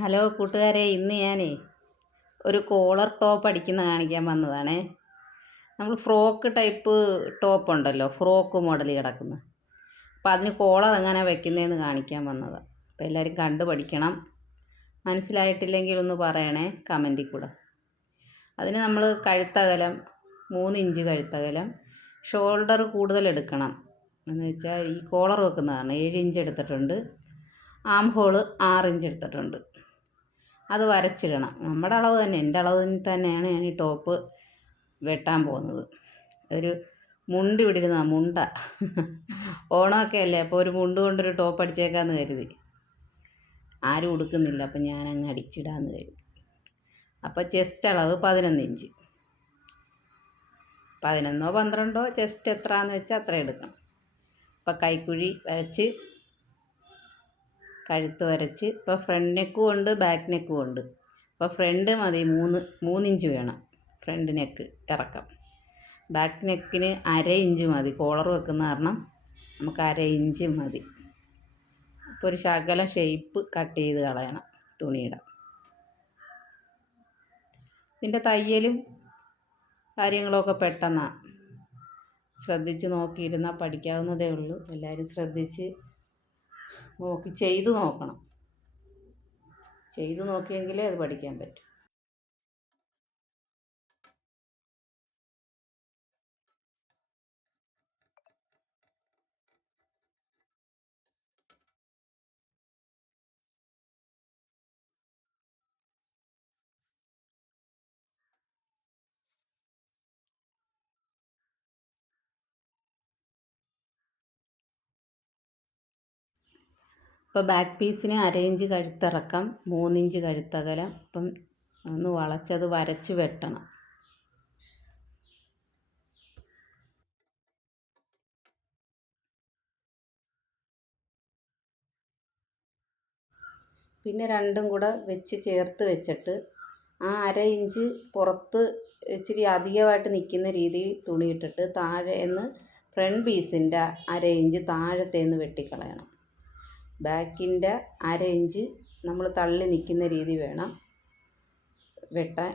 Hello കൂട്ടുകാരെ, ഇന്ന് ഞാനേ ഒരു കോളർ ടോപ്പ് അടിക്കുന്ന കാണിക്കാൻ വന്നതാണേ. നമ്മൾ ഫ്രോക്ക് ടൈപ്പ് ടോപ്പ് ഉണ്ടല്ലോ, ഫ്രോക്ക് മോഡൽ കിടക്കുന്ന. അപ്പോൾ അതിന് കോളർ എങ്ങനെ വെക്കുന്നതെന്ന് കാണിക്കാൻ വന്നതാണ്. അപ്പോൾ എല്ലാവരും കണ്ടു പഠിക്കണം. മനസ്സിലായിട്ടില്ലെങ്കിൽ ഒന്ന് പറയണേ കമൻറ്റിൽ കൂടെ. അതിന് നമ്മൾ കഴുത്തകലം 3 ഇഞ്ച് കഴുത്തകലം, ഷോൾഡർ കൂടുതൽ എടുക്കണം. എന്ന് വെച്ചാൽ ഈ കോളർ വെക്കുന്നതാണ് 7 ഇഞ്ച് എടുത്തിട്ടുണ്ട്. ആം ഹോള് 6 ഇഞ്ച് എടുത്തിട്ടുണ്ട്. അത് വരച്ചിടണം. നമ്മുടെ അളവ് തന്നെ, എൻ്റെ അളവ് തന്നെയാണ് ഞാൻ ഈ ടോപ്പ് വെട്ടാൻ പോകുന്നത്. ഒരു മുണ്ട് ഇവിടെ മുണ്ട ഓണമൊക്കെ അല്ലേ, അപ്പോൾ ഒരു മുണ്ട് കൊണ്ടൊരു ടോപ്പ് അടിച്ചേക്കാമെന്ന് കരുതി. ആരും ഉടുക്കുന്നില്ല, അപ്പം ഞാനങ്ങ് അടിച്ചിടാമെന്ന് കരുതി. അപ്പോൾ ചെസ്റ്റ് അളവ് 11 ഇഞ്ച്, 11 12 ചെസ്റ്റ് എത്രയാണെന്ന് വെച്ചാൽ അത്ര എടുക്കണം. അപ്പം കൈക്കുഴി വരച്ച്, കഴുത്ത് വരച്ച്. ഇപ്പോൾ ഫ്രണ്ട് നെക്കും ഉണ്ട്, ബാക്ക് നെക്കും ഉണ്ട്. അപ്പോൾ ഫ്രണ്ട് മതി 3 ഇഞ്ച് വേണം ഫ്രണ്ട് നെക്ക് ഇറക്കം. ബാക്ക് നെക്കിന് 1/2 ഇഞ്ച് മതി. കോളർ വെക്കുന്ന കാരണം നമുക്ക് 1/2 ഇഞ്ച് മതി. അപ്പോൾ ഒരു ശകലം ഷേപ്പ് കട്ട് ചെയ്ത് കളയണം തുണിയുടെ. ഇതിൻ്റെ തയ്യലും കാര്യങ്ങളൊക്കെ പെട്ടെന്നാണ്. ശ്രദ്ധിച്ച് നോക്കിയിരുന്നാൽ പഠിക്കാവുന്നതേ ഉള്ളൂ. എല്ലാവരും ശ്രദ്ധിച്ച് നോക്കി ചെയ്തു നോക്കണം. ചെയ്തു നോക്കിയെങ്കിലേ അത് പഠിക്കാൻ പറ്റും. ഇപ്പോൾ ബാക്ക് പീസിന് 1/2 ഇഞ്ച് കഴുത്തിറക്കം, 3 ഇഞ്ച് കഴുത്തകലം. അപ്പം ഒന്ന് വളച്ചത് വരച്ച് വെട്ടണം. പിന്നെ രണ്ടും കൂടെ വെച്ച് ചേർത്ത് വെച്ചിട്ട് ആ 1/2 ഇഞ്ച് പുറത്ത് ഇച്ചിരി അധികമായിട്ട് നിൽക്കുന്ന രീതിയിൽ തുണിയിട്ടിട്ട് താഴേന്ന് ഫ്രണ്ട് പീസിൻ്റെ 1/2 ഇഞ്ച് താഴത്തേന്ന് വെട്ടിക്കളയണം. ബാക്കിൻ്റെ 1/2 ഇഞ്ച് നമ്മൾ തള്ളി നിൽക്കുന്ന രീതി വേണം വെട്ടാൻ.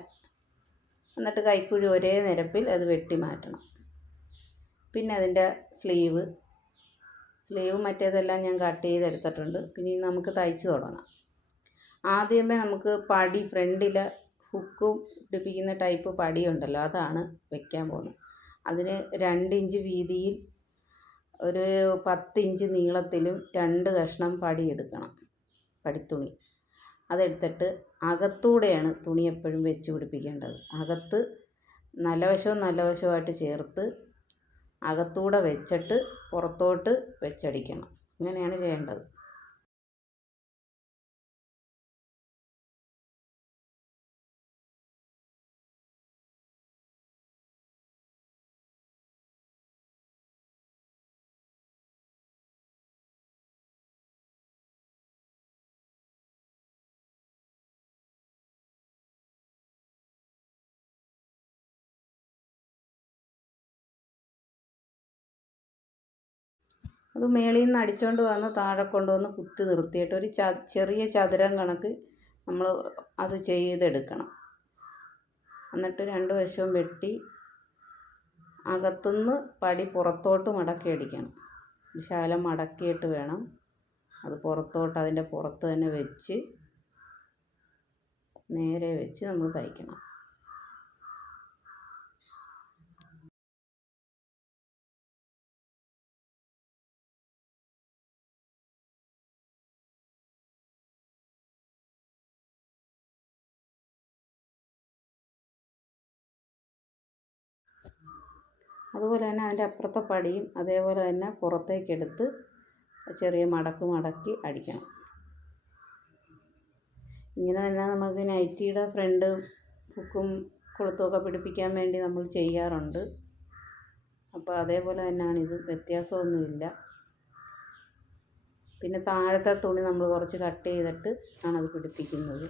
എന്നിട്ട് കൈക്കുഴി ഒരേ നിരപ്പിൽ അത് വെട്ടി മാറ്റണം. പിന്നെ അതിൻ്റെ സ്ലീവ് മറ്റേതെല്ലാം ഞാൻ കട്ട് ചെയ്തെടുത്തിട്ടുണ്ട്. പിന്നെ നമുക്ക് തയ്ച്ച് തുടങ്ങാം. ആദ്യമേ നമുക്ക് പടി, ഫ്രണ്ടിലെ ഹുക്കും പിടിപ്പിക്കുന്ന ടൈപ്പ് പടിയുണ്ടല്ലോ, അതാണ് വെക്കാൻ പോകുന്നത്. അതിന് 2 ഇഞ്ച് വീതിയിൽ ഒരു 10 ഇഞ്ച് നീളത്തിലും 2 കഷ്ണം പടി എടുക്കണം, പടിത്തുണി. അതെടുത്തിട്ട് അകത്തൂടെയാണ് തുണി എപ്പോഴും വെച്ച് പിടിപ്പിക്കേണ്ടത്. അകത്ത് നല്ല വശമായിട്ട് ചേർത്ത് അകത്തൂടെ വെച്ചിട്ട് പുറത്തോട്ട് വെച്ചടിക്കണം. ഇങ്ങനെയാണ് ചെയ്യേണ്ടത്. അത് മേളിൽ നിന്ന് അടിച്ചുകൊണ്ട് വന്ന് താഴെ കൊണ്ടുവന്ന് കുത്തി നിർത്തിയിട്ട് ഒരു ചെറിയ ചതുരം കണക്ക് നമ്മൾ അത് ചെയ്തെടുക്കണം. എന്നിട്ട് 2 വശവും വെട്ടി അകത്തുനിന്ന് പടി പുറത്തോട്ട് മടക്കി അടിക്കണം. ശകലം മടക്കിയിട്ട് വേണം അത് പുറത്തോട്ട്, അതിൻ്റെ പുറത്ത് തന്നെ വെച്ച് നേരെ വെച്ച് നമ്മൾ തയ്ക്കണം. അതുപോലെ തന്നെ അതിൻ്റെ അപ്പുറത്തെ പടിയും അതേപോലെ തന്നെ പുറത്തേക്കെടുത്ത് ചെറിയ മടക്കി അടിക്കണം. ഇങ്ങനെ തന്നെ നമുക്ക് നൈറ്റിയുടെ ഫ്രണ്ട് ഹുക്കും കൊളുത്തുമൊക്കെ പിടിപ്പിക്കാൻ വേണ്ടി നമ്മൾ ചെയ്യാറുണ്ട്. അപ്പോൾ അതേപോലെ തന്നെയാണിത്, വ്യത്യാസമൊന്നുമില്ല. പിന്നെ താഴത്തെ തുണി നമ്മൾ കുറച്ച് കട്ട് ചെയ്തിട്ട് ആണത് പിടിപ്പിക്കുന്നത്.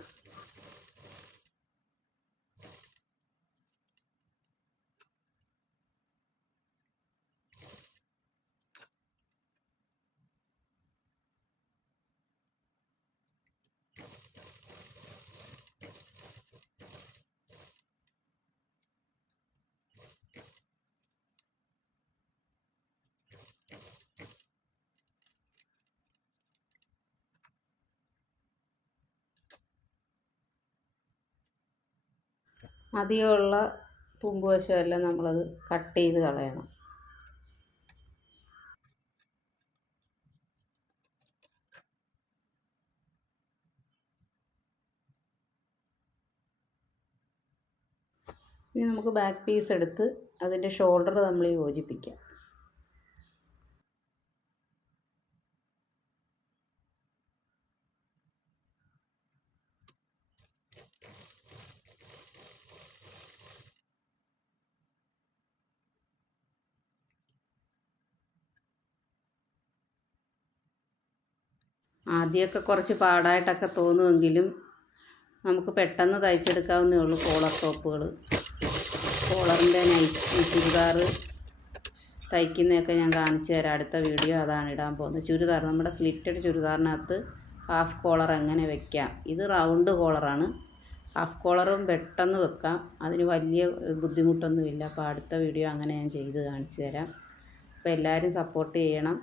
അധികമുള്ള തുമ്പ് വശമെല്ലാം നമ്മളത് കട്ട് ചെയ്ത് കളയണം. ഇനി നമുക്ക് ബാക്ക് പീസ് എടുത്ത് അതിൻ്റെ ഷോൾഡർ നമ്മൾ യോജിപ്പിക്കാം. ആദ്യമൊക്കെ കുറച്ച് പാടായിട്ടൊക്കെ തോന്നുമെങ്കിലും നമുക്ക് പെട്ടെന്ന് തയ്ച്ചെടുക്കാവുന്നേ ഉള്ളൂ കോളർ ടോപ്പുകൾ. കോളറിൻ്റെ ചുരിദാർ തയ്ക്കുന്നതൊക്കെ ഞാൻ കാണിച്ചു തരാം. അടുത്ത വീഡിയോ അതാണ് ഇടാൻ പോകുന്നത്. ചുരിദാർ, നമ്മുടെ സ്ലിറ്റഡ് ചുരിദാറിനകത്ത് ഹാഫ് കോളർ എങ്ങനെ വെക്കാം. ഇത് റൗണ്ട് കോളറാണ്. ഹാഫ് കോളറും പെട്ടെന്ന് വെക്കാം, അതിന് വലിയ ബുദ്ധിമുട്ടൊന്നുമില്ല. അപ്പോൾ അടുത്ത വീഡിയോ അങ്ങനെ ഞാൻ ചെയ്ത് കാണിച്ചു തരാം. അപ്പോൾ എല്ലാവരും സപ്പോർട്ട് ചെയ്യണം.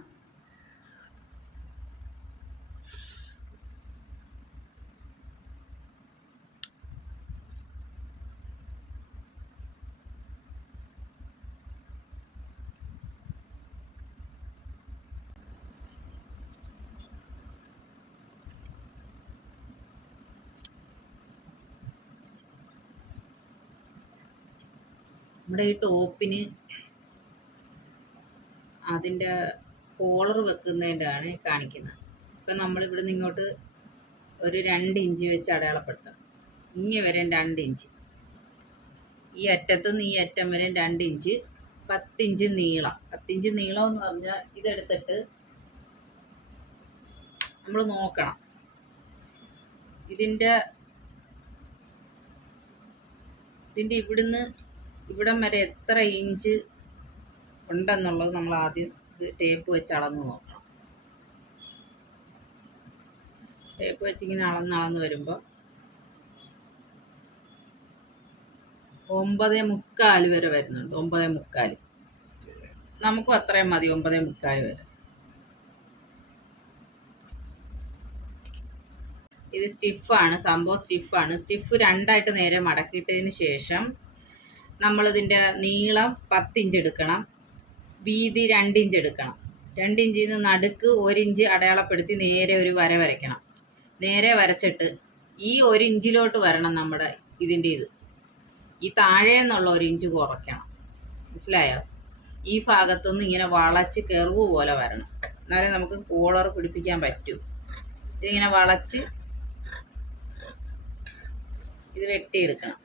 നമ്മുടെ ഈ ടോപ്പിന് അതിൻ്റെ കോളർ വെക്കുന്നതിൻ്റെയാണ് കാണിക്കുന്നത്. ഇപ്പം നമ്മളിവിടുന്ന് ഇങ്ങോട്ട് ഒരു 2 ഇഞ്ച് വെച്ച് അടയാളപ്പെടുത്തണം. ഇങ്ങി വരെ 2 ഇഞ്ച്, ഈ അറ്റത്തുനിന്ന് ഈ അറ്റം വരെ 2 ഇഞ്ച്, 10 ഇഞ്ച് നീളം. 10 ഇഞ്ച് നീളം എന്ന് പറഞ്ഞാൽ ഇതെടുത്തിട്ട് നമ്മൾ നോക്കണം ഇതിൻ്റെ ഇവിടുന്ന് ഇവിടം വരെ എത്ര ഇഞ്ച് ഉണ്ടെന്നുള്ളത് നമ്മൾ ആദ്യം ഇത് ടേപ്പ് വെച്ച് അളന്ന് നോക്കണം. ടേപ്പ് വെച്ച് ഇങ്ങനെ അളന്ന് വരുമ്പോൾ 9.25 വരെ വരുന്നുണ്ട്. 9.25 നമുക്കും അത്രയും മതി. 9.25 വരെ. ഇത് സ്റ്റിഫാണ്, സംഭവം സ്റ്റിഫാണ്. സ്റ്റിഫ് 2ആയിട്ട് നേരെ മടക്കിയിട്ടതിന് ശേഷം നമ്മളിതിൻ്റെ നീളം 10 ഇഞ്ച് എടുക്കണം, വീതി 2 ഇഞ്ച് എടുക്കണം. 2 ഇഞ്ചിൽ നിന്ന് നടുക്ക് 1 ഇഞ്ച് അടയാളപ്പെടുത്തി നേരെ ഒരു വര വരയ്ക്കണം. നേരെ വരച്ചിട്ട് ഈ 1 ഇഞ്ചിലോട്ട് വരണം നമ്മുടെ ഇതിൻ്റെ ഈ താഴെ നിന്നുള്ള 1 ഇഞ്ച് കുറയ്ക്കണം. മനസ്സിലായോ? ഈ ഭാഗത്തുനിന്ന് ഇങ്ങനെ വളച്ച് കെർവ് പോലെ വരണം, എന്നാലേ നമുക്ക് കോളർ പിടിപ്പിക്കാൻ പറ്റൂ. ഇതിങ്ങനെ വളച്ച് ഇത് വെട്ടിയെടുക്കണം.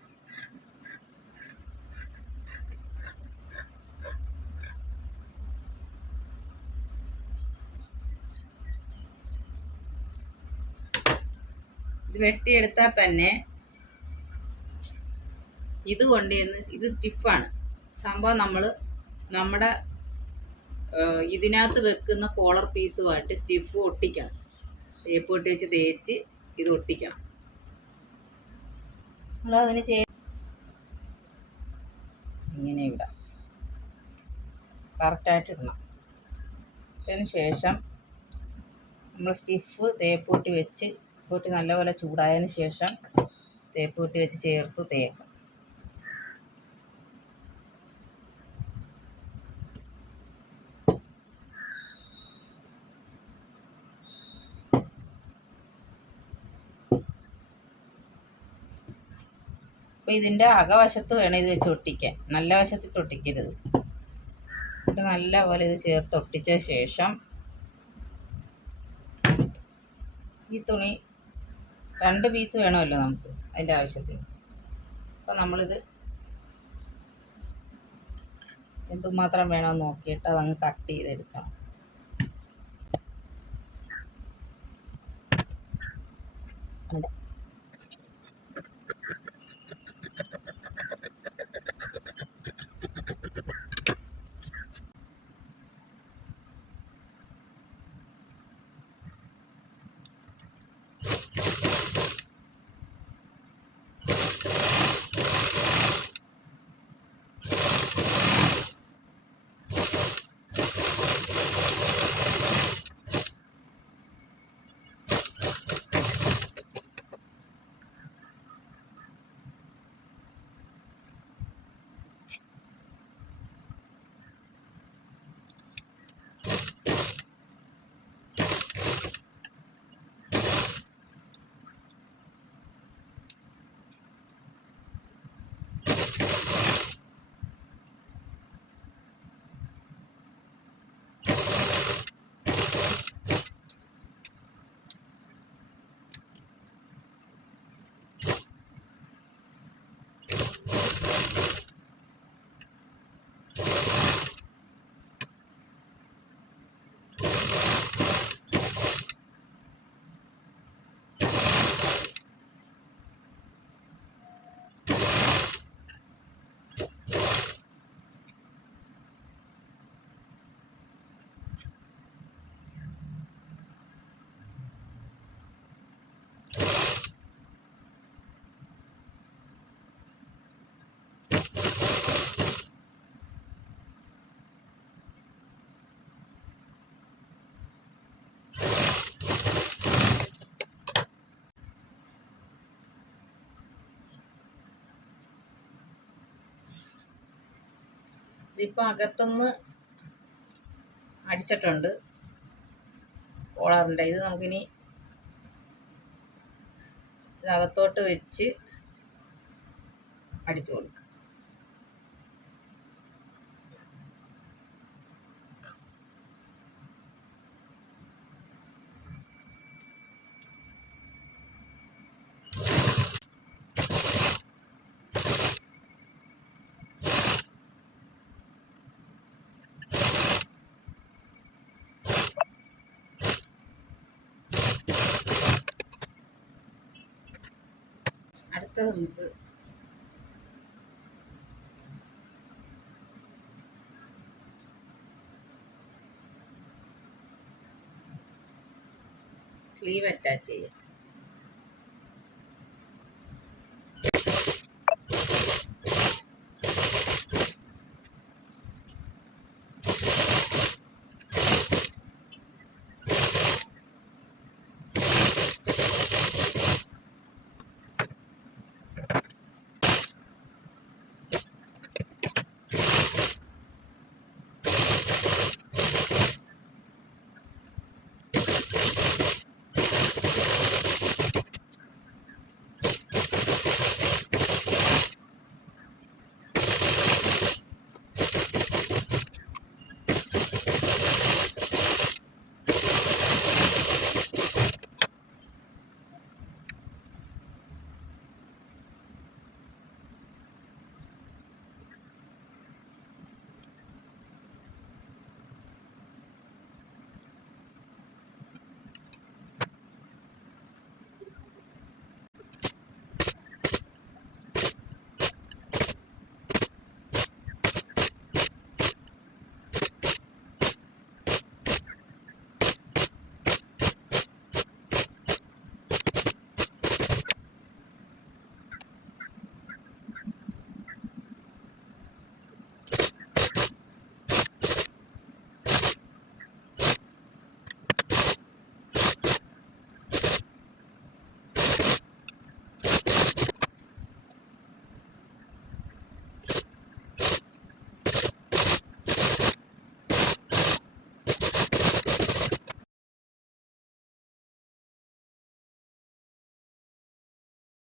ഇത് വെട്ടിയെടുത്താൽ തന്നെ ഇത് കൊണ്ടുവന്ന് ഇത് സ്റ്റിഫാണ് സംഭവം. നമ്മുടെ ഇതിനകത്ത് വെക്കുന്ന കോളർ പീസുമായിട്ട് സ്റ്റിഫ് ഒട്ടിക്കണം. തേപ്പ് പൊട്ടി വെച്ച് തേച്ച് ഇത് ഒട്ടിക്കണം. നമ്മളതിന് ഇങ്ങനെ ഇടാം, കറക്റ്റായിട്ട് ഇടണം. അതിന് ശേഷം നമ്മൾ സ്റ്റിഫ് തേപ്പ് പൊട്ടി വെച്ച് നല്ലപോലെ ചൂടായതിന് ശേഷം തേപ്പ് പൊട്ടി വെച്ച് ചേർത്ത് തേക്കാം. അപ്പോൾ ഇതിൻ്റെ അകവശത്ത് വേണം ഇത് വെച്ച് ഒട്ടിക്കാൻ, നല്ല വശത്തിട്ട് ഒട്ടിക്കരുത്. എന്നിട്ട് നല്ലപോലെ ഇത് ചേർത്ത് ഒട്ടിച്ച ശേഷം ഈ തുണി 2 പീസ് വേണമല്ലോ നമുക്ക് അതിൻ്റെ ആവശ്യത്തിന്. അപ്പോൾ നമ്മളിത് എന്തുമാത്രം വേണമെന്ന് നോക്കിയിട്ട് അതങ്ങ് കട്ട് ചെയ്തെടുക്കണം. ഇതിപ്പോൾ അകത്തുനിന്ന് അടിച്ചിട്ടുണ്ട് കോളറിൻ്റെ. ഇത് നമുക്കിനി ഇതിനകത്തോട്ട് വെച്ച് അടിച്ചു കൊടുക്കാം. അടുത്തത് നമുക്ക് സ്ലീവ് അറ്റാച്ച് ചെയ്യാം.